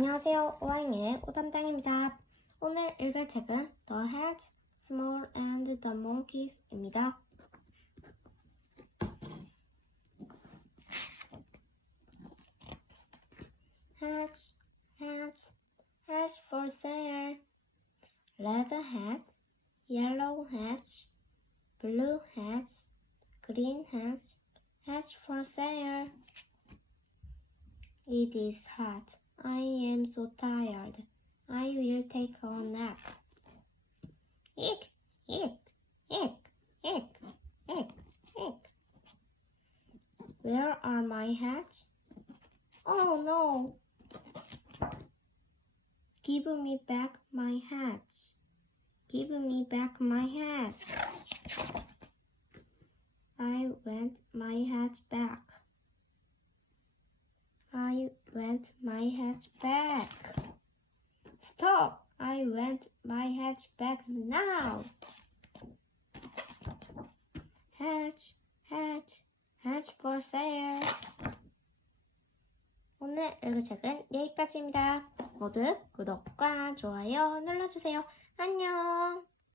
안녕하세요. 오아잉의 오담당입니다. 오늘 읽을 책은 The Hat, Small and the Monkeys입니다. Hats, hats, hats for sale. Red hats, yellow hats, blue hats, green hats, hats for sale. It is hot. I am so tired. I will take a nap. Eek, eek, eek, eek, eek, eek. Where are my hats? Oh no! Give me back my hats. Give me back my hats. I want my hats back. I want my hats back. Stop! I want my hats back now. Hats, hats, hats for sale. 오늘 읽을 책은 여기까지입니다. 모두 구독과 좋아요 눌러주세요. 안녕!